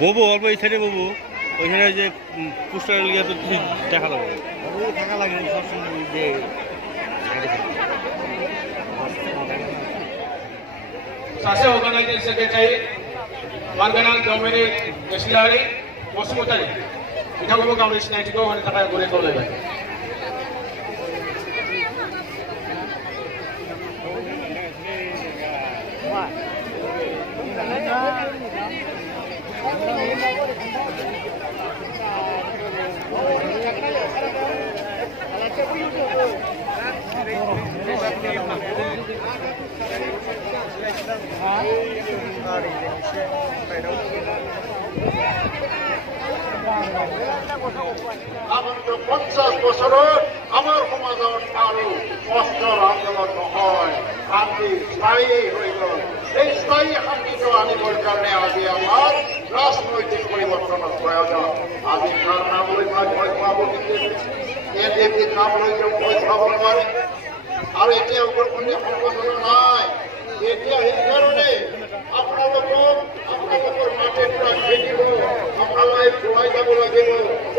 ববু অল্প এই সাইডে ববু ওইখানে যে পোস্টার লিয়ে তো দেখা যাবে থাকা লাগে সবসময় যে सासे ऑर्गेनाइजिंग सेक्रेटारि मार्गाना गभर्नमेन्टनि नेसनारि बसुमतारी बिथांखौबो गावनि सिनायथिखौ होनो थाखाय गुरै खावलायबाय। আগন্তুক 50 বছৰত আমাৰ সমাজৰ আৰু কষ্টৰ আন্দোলন নহয়, শান্তি স্থায়ী হৈ গ'ল। এই স্থায়ী শান্তিটো আনিবৰ কাৰণে আজি আমাৰ ৰাজনৈতিক পৰিৱৰ্তনৰ প্ৰয়োজন। আজি কাৰ নাম লৈ ভয় খুৱাব এনডিএফটিৰ নাম লৈ ভয় খুৱাব নোৱাৰে আৰু এতিয়া উগ্ৰপন্থী সংগঠন নাই। এতিয়া সেইকাৰণে আপোনালোকৰ মাটিৰ পৰা খেদিব, আপোনালোকে খোৱাই যাব লাগিব।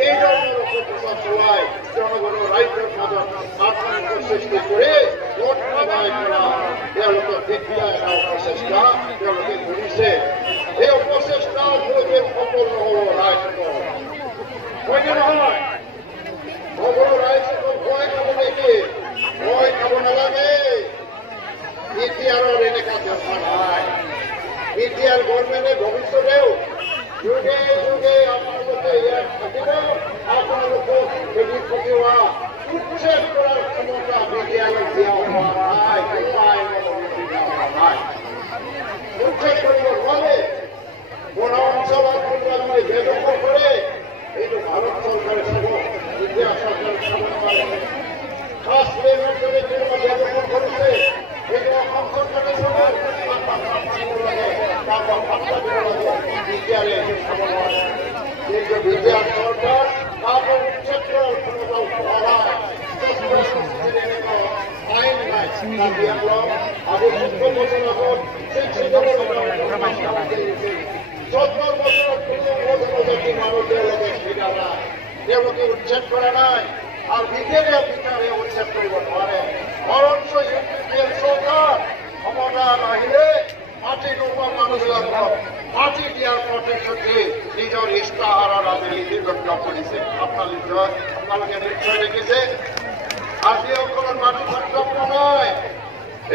এই ধৰণৰ অপপ্ৰচাৰ চলাই জনগণৰ ৰাজ্যৰ মাজত আতংকৰ সৃষ্টি কৰি ভোট আদায় কৰা তেওঁলোকৰ তেতিয়া এটা অপচেষ্টা তেওঁলোকে কৰিছে। এই অপচেষ্টা সফল নহ'ব ৰাইজসকল, হয়নে নহয়? সকলো ৰাইজসকল ভয় খাব নেকি? ভয় খাব নালাগে। বিটিআৰৰ এনেকুৱা দৰকাৰ নাই। বিটিআৰ গভৰ্ণমেণ্টে ভৱিষ্যতেও যুগে যুগে আপোনালোকে ইয়াত থাকিব। আপোনালোকক খেদি পঠিওৱা উচ্ছেদ কৰাৰ ক্ষমতা বিটিআৰক দিয়া হোৱা নাই, নাই উচ্ছেদ কৰিব নোৱাৰে। বন অঞ্চলত কোনোবা যদি বেদখল কৰে এইটো ভাৰত চৰকাৰে চাব, ইণ্ডিয়া চৰকাৰে চাব নোৱাৰে। কাশ্মীৰ অঞ্চলে কোনোবা বেদখল কৰিছে এইটো অসম চৰকাৰে চাব। আজি ১৭ বছৰ আগত সেই ছিজনৰ ৭০ বছৰত কোনো জনজাতি মানুহ তেওঁলোকে সুবিধা নাই, তেওঁলোকে উচ্ছেদ কৰা নাই আৰু বিধেয়ক বিচাৰে উচ্ছেদ কৰিব নোৱাৰে। বৰঞ্চ ইউপিপিএল চৰকাৰ সমাধান আহিলে মাটি নোপোৱা মানুহবিলাকক মাটি দিয়াৰ প্ৰতিশ্ৰুতি নিজৰ ইস্তাহাৰত আজি লিপিবদ্ধ কৰিছে। আপোনালোকে নিশ্চয় দেখিছে আজি অকল মাটি পত্ৰ নাই,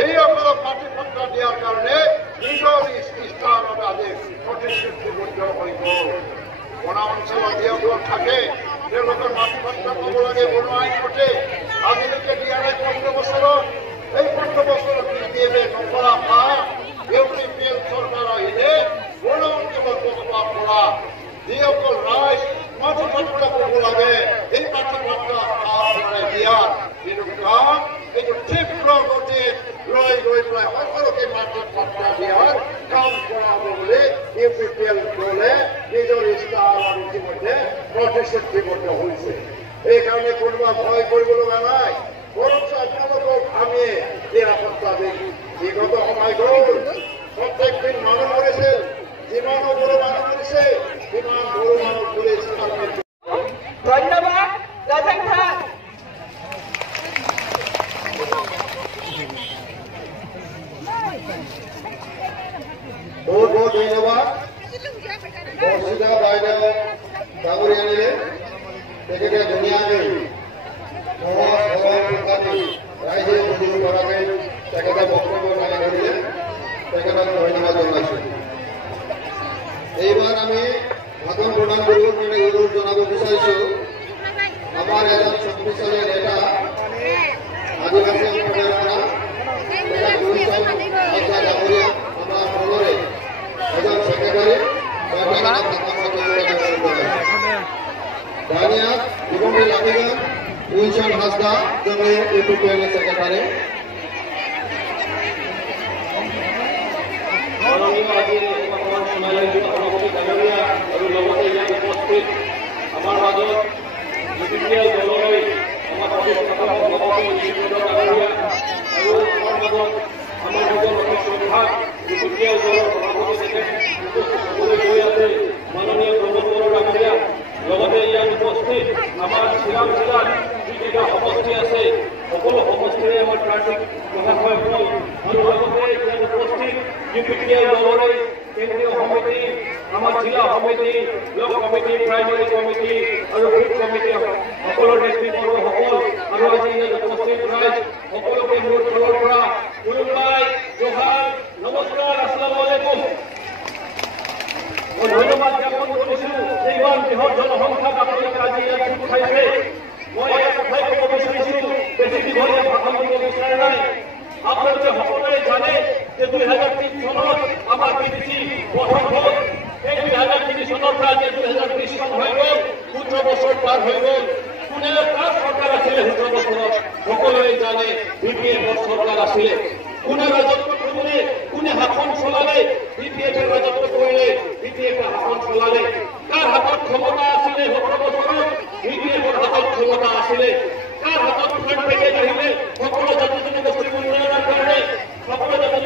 এইসকলক মাটি পত্ৰ দিয়াৰ কাৰণে নিজৰ ইস্তাহাৰত আজি প্ৰতিশ্ৰুতিবদ্ধ হৈ গ'ল। বনা অঞ্চলত যিসকল থাকে তেওঁলোকৰ মাটি পত্ৰ ক'ব লাগে বনোৱা আইন মতে আজিলৈকে দিয়া নাই ১৫ বছৰত। এই ১৫ বছৰত বিপিএলে নকৰা কাম ইউপিপিএল চৰকাৰ আহিলে বনা অঞ্চলত বসবাস কৰা যিসকল ৰাইজ মাটি পত্ৰ ক'ব লাগে এই মাটি পত্ৰ দিয়াৰ যিটো কাম এইটো তীব্ৰ গতিত লৈ পেলাই সকলোকে মাটি পত্ৰ দিয়াৰ কাম কৰাব বুলি ইউপিপিএল দলে নিজৰ ইস্তাহাৰত ইতিমধ্যে প্ৰতিশ্ৰুতিবদ্ধ হৈছে। এইকাৰণে কোনোবা ভয় কৰিব লগা নাই, বৰঞ্চ আপোনালোকক আমি নিৰাপত্তা দিম। বিগত সময় গ'ল, প্ৰত্যেক দিন মানুহ মৰিছিল, যিমান বড়ো মানুহ মৰিছে সিমান বড়ো মানুহ পুলিছে। ধন্যবাদ ৰাজাখান। বহুত বহুত ধন্যবাদ বৰ্ষিতা বাইদেউ ডাঙৰি আনিলে, তেখেতে ধুনীয়াকৈ সহজ সৰল ভাষাত ৰাইজে বুজিব পৰাকৈ তেখেতে বক্তব্য দাঙি ধৰিলে, তেখেতক ধন্যবাদ জনাইছোঁ। এইবাৰ আমি ভাষণ প্ৰদান কৰিবৰ কাৰণে অনুৰোধ জনাব বিচাৰিছোঁ আমাৰ এজন শক্তিশালী নেতা আদিবাসী সম্প্ৰদায়ৰ পৰা ডাঙৰীয়া আমাৰ মনৰে এজন ছেক্ৰেটাৰী দানিয়াত দিগম্বী লামিগান উইলচন হাজদা জনে ইউপিপিএল ছেক্ৰেটাৰী। আৰু লগতে ইয়াত উপস্থিত আমাৰ মাজত ইউপিপিএল দললৈ আমাৰ প্ৰতিষ্ঠাপক ডাঙৰীয়া আৰু আমাৰ মাজত আমাৰ নিজৰ শ্ৰদ্ধা ইউপিপিএল দলৰ সভাপতি হ'বলৈ গৈ আছে মাননীয় প্ৰমোদ বড়ো ডাঙৰীয়া। লগতে ইয়াত উপস্থিত আমাৰ চিৰাং জিলাত যিকেইটা সমষ্টি আছে সকলো সমষ্টিৰে আমাৰ প্ৰাৰ্থী প্ৰকাশ হৈ গ'ল আৰু লগতে ইয়াত উপস্থিত ইউপিপিএল দলৰে কেন্দ্ৰীয় সমিতি, আমাৰ জিলা সমিতি, ব্লক কমিটি, প্ৰাইমাৰী কমিটি আৰু বুথ কমিটি সকলো নেতৃবৰ্গসকল আৰু আজি ইয়াত উপস্থিত ৰাইজ সকলোকে মোৰ ফালৰ পৰা খুলুমবাই, জোহাৰ, নমস্কাৰ, আসসালামু আলাইকুম। মই ধন্যবাদ জ্ঞাপন কৰিছোঁ যে ইমান বৃহৎ জনসংখ্যাত আপোনালোকে আজি ইয়াত গোট খাইছে। মই এটা কথাই ক'ব বিচাৰিছোঁ, বেছি দীঘলীয়া ভাষণ দিব বিচৰা নাই। আপোনালোকে সকলোৱে জানে যে 2003 চনত আমাৰ বিজেপি গঠন হ'ল। এই 2003 চনৰ পৰা 2020 চন হৈ গ'ল, 17 বছৰ পাৰ হৈ গ'ল। কোনে কাৰ চৰকাৰ আছিলে 17 বছৰত সকলোৱে জানে, বিপিএফৰ চৰকাৰ আছিলে। কোনে ৰাজত্ব কৰিলে, কোনে শাসন চলালে, বিপিএফে ৰাজত্ব কৰিলে, বিপিএফে শাসন চলালে। কাৰ হাতত ক্ষমতা আছিলে 17 বছৰত, বিপিএফৰ হাতত ক্ষমতা আছিলে। কাৰ হাতত ফাণ্ড পেকেজ আহিলে সকলো জাতি জনগোষ্ঠীৰ উন্নয়নৰ কাৰণে, সকলো জাতি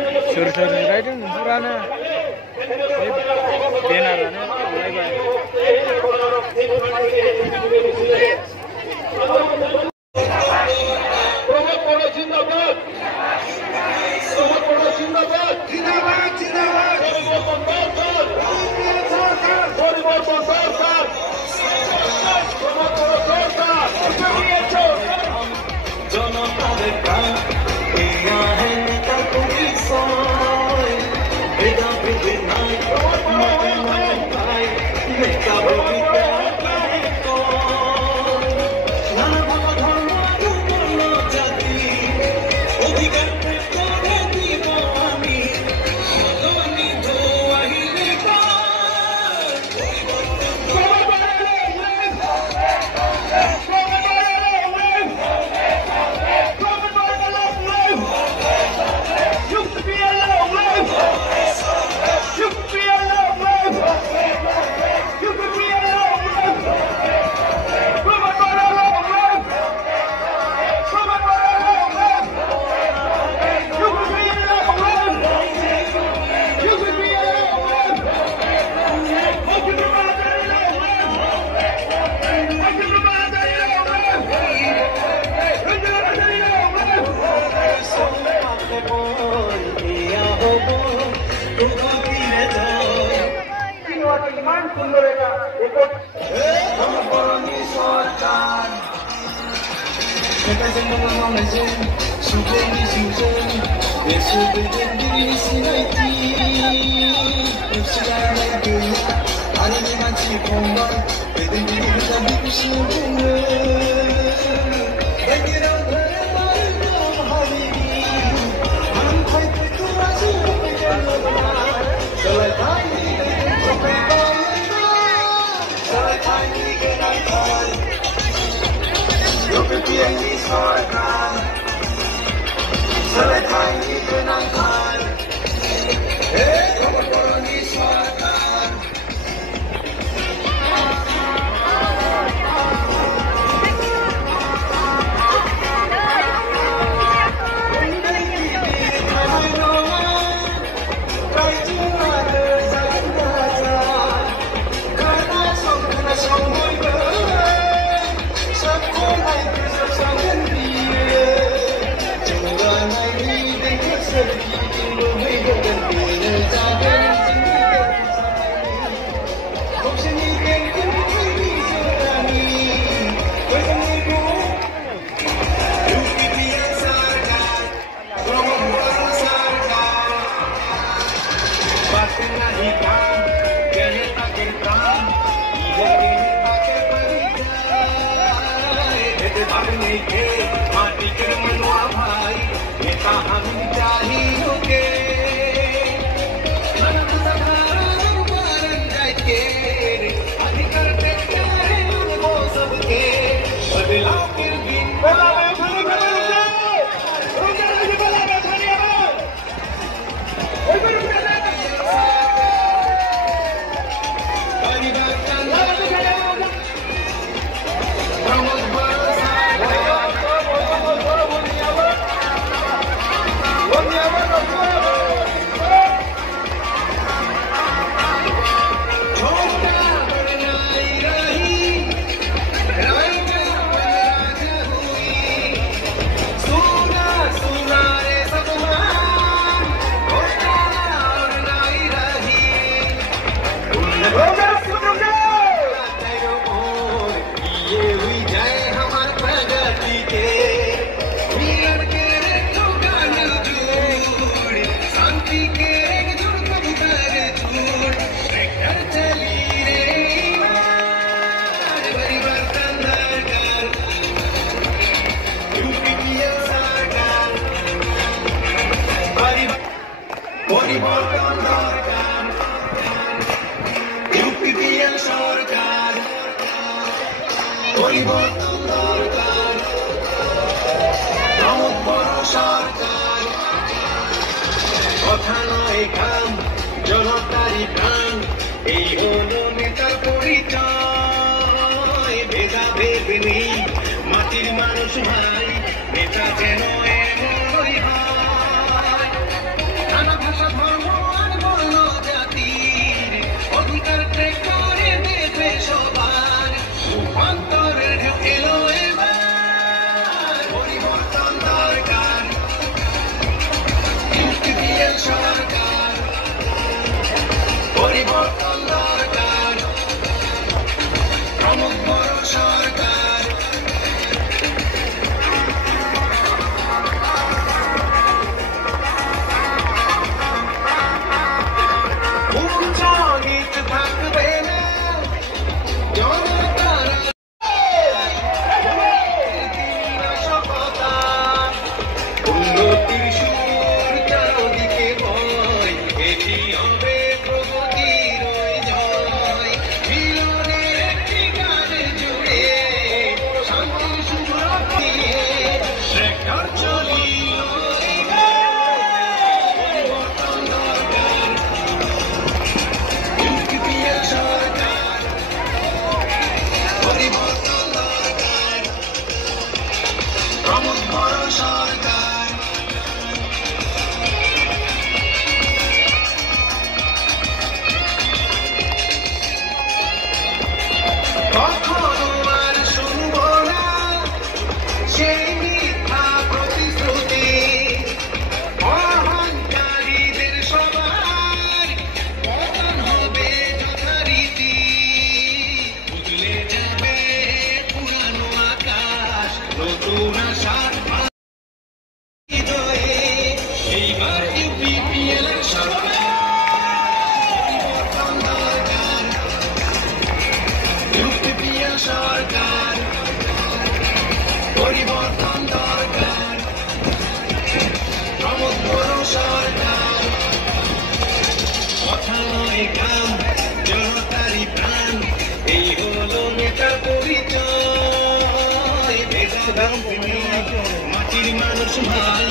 ভাই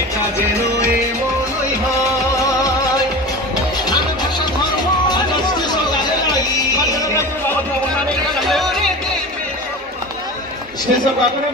এটা যেন এমনই হয় ভাষা ধর্ম সেসব কারণে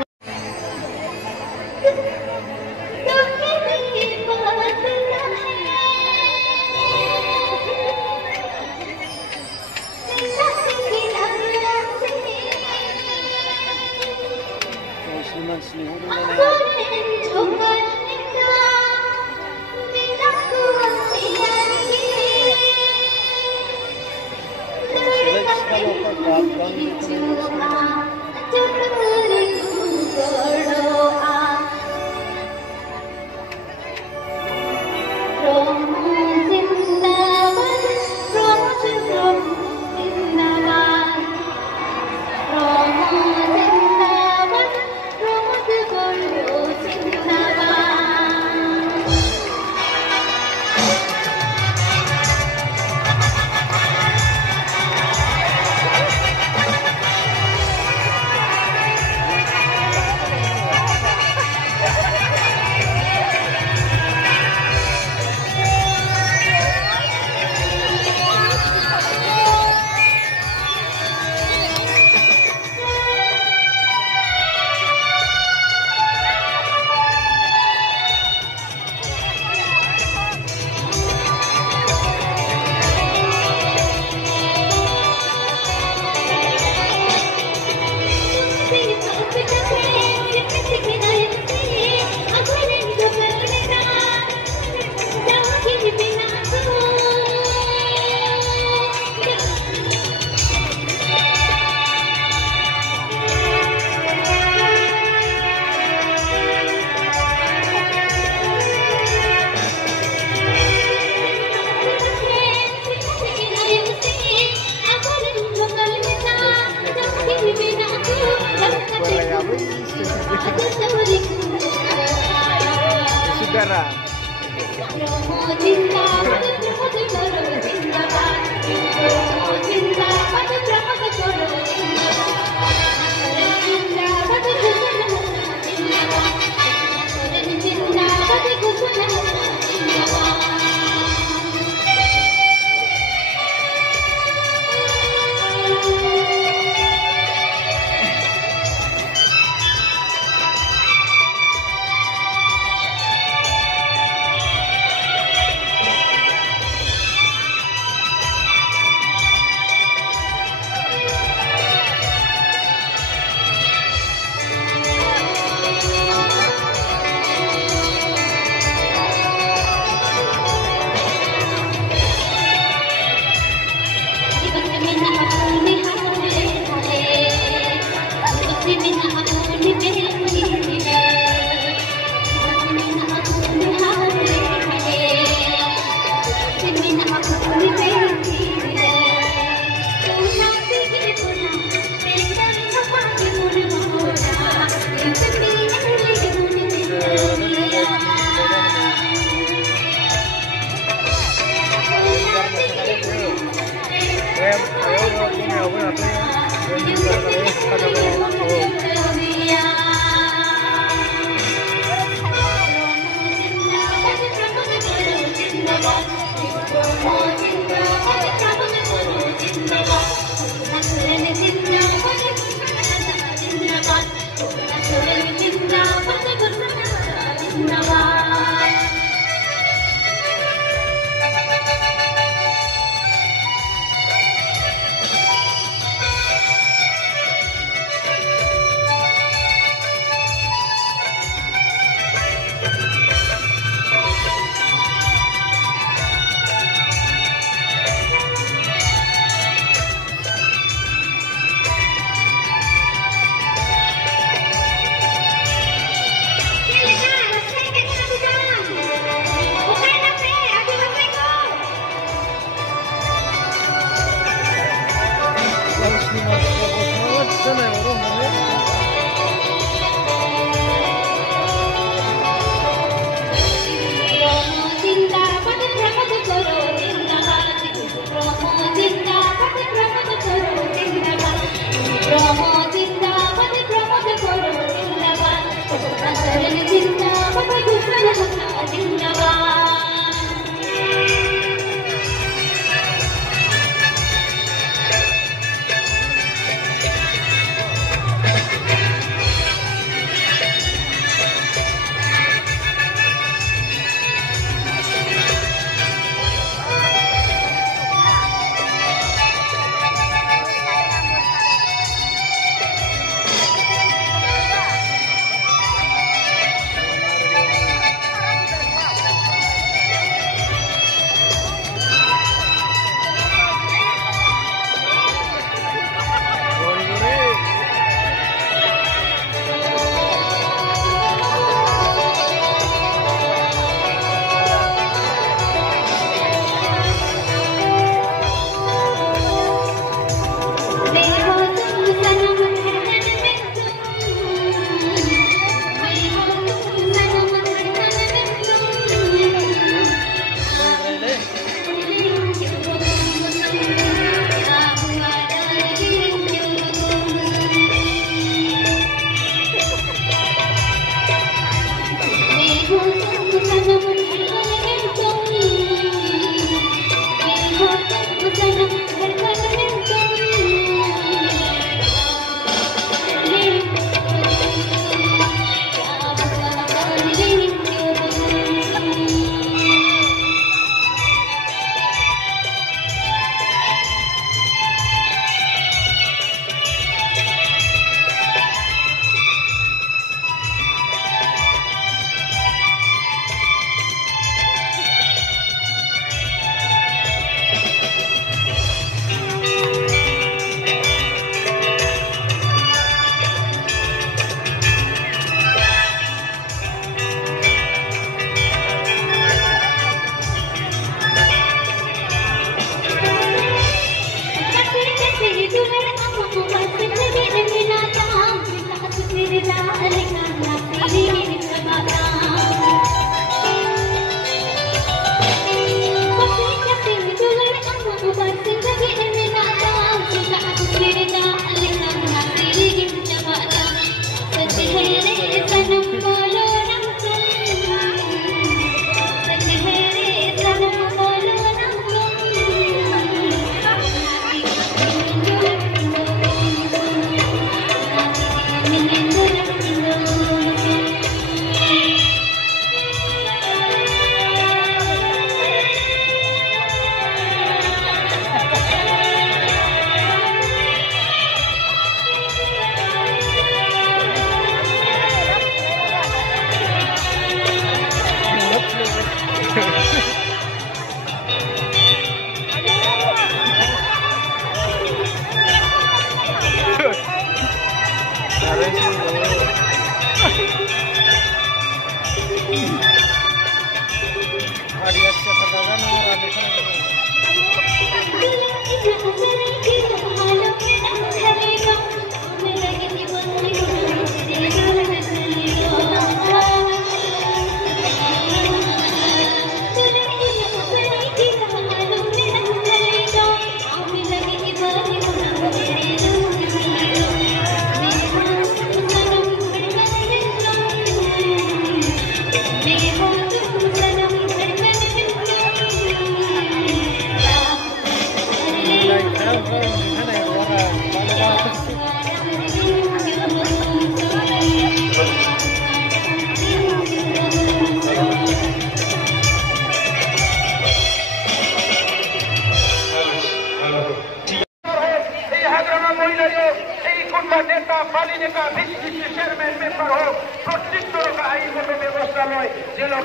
নেতা বালি নেতা ভিত্তি চেয়ারম্যান মেম্বার হোক প্রত্যেক আইনগত ব্যবস্থা নয় যে লোক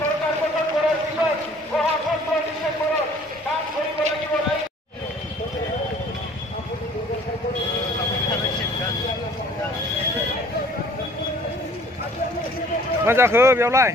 সরকার গঠন করার বিষয় মহাপত্র নিষেধ করো কাজ করিব লাগিব নাই मा जाखो बेयावलाय